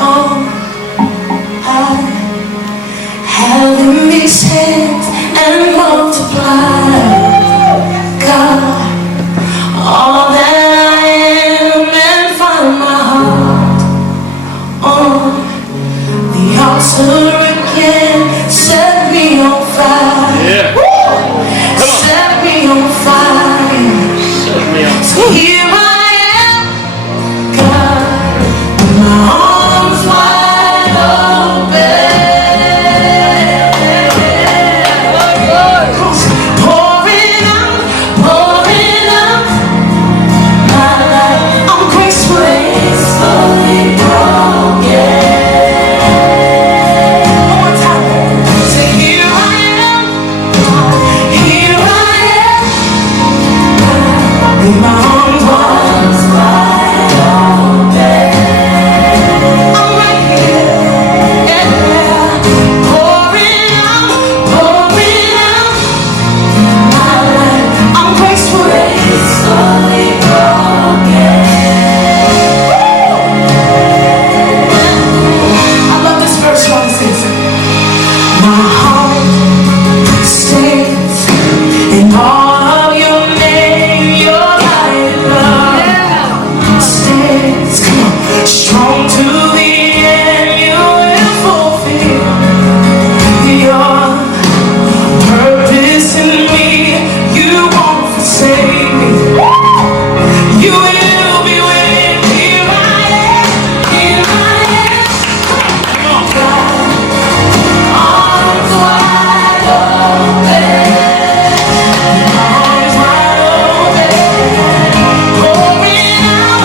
all I have in these hands and multiply, God, all that I am, and find my heart on the altar again. Set me on fire, set me on fire. So here I am, God, with my arms wide open, pouring out my life. I'm gracefully broken. One more time. Say, here I am, here I am, with my arms wide open. I'm right here, yeah. Pouring out my life. I'm gracefully broken. I love this verse, y'all. It says, my heart stands in awe of your name. Your light love stands, come on, strong to the end. You will fulfill your purpose in me. You won't forsake me. You will be with me. Here I am, here I am. God, arms wide open, arms wide open, pouring out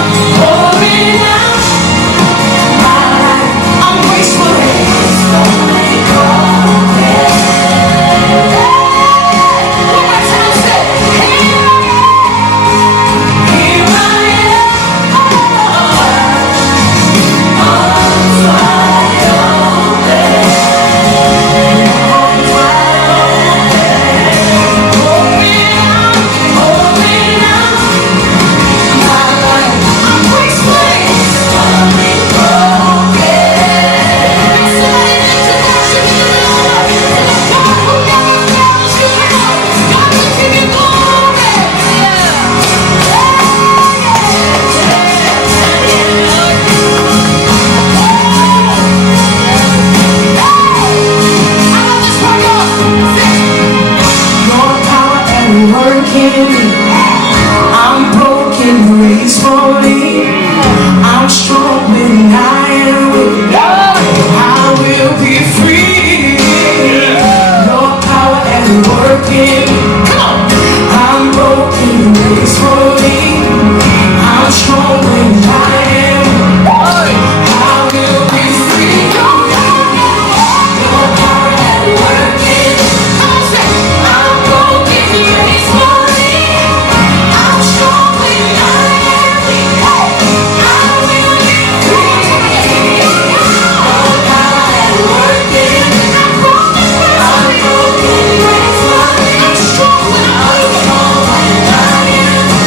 my life. I'm gracefully broken. One more time, say, here I am, arms wide open, arms wide open, pouring out my life. I'm gracefully broken. Somebody lift your worship to the Lord. God who never fails you, God will give you glory. I love this part, y'all. Your power at work in me. I'm broken gracefully. I'm strong when I am weak. I will be free. Your power at work in me. Come on. I'm broken gracefully. I'm strong when I am weak. I will be free. Your power at work in me. Come on, say, I'm broken gracefully. I'm strong when I am weak. I will be free. Your power at work in me. I'm broken gracefully. I'm strong when I am weak.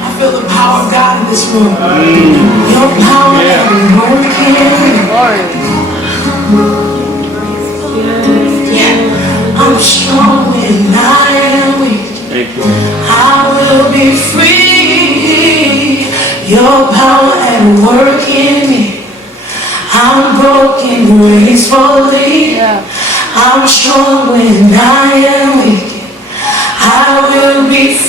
I feel the power of God in this room. Your power at work in me. Yeah. I'm strong when I am weak. I will be free. Your power at work in me. I'm broken gracefully. I'm strong when I am weak. I will be free.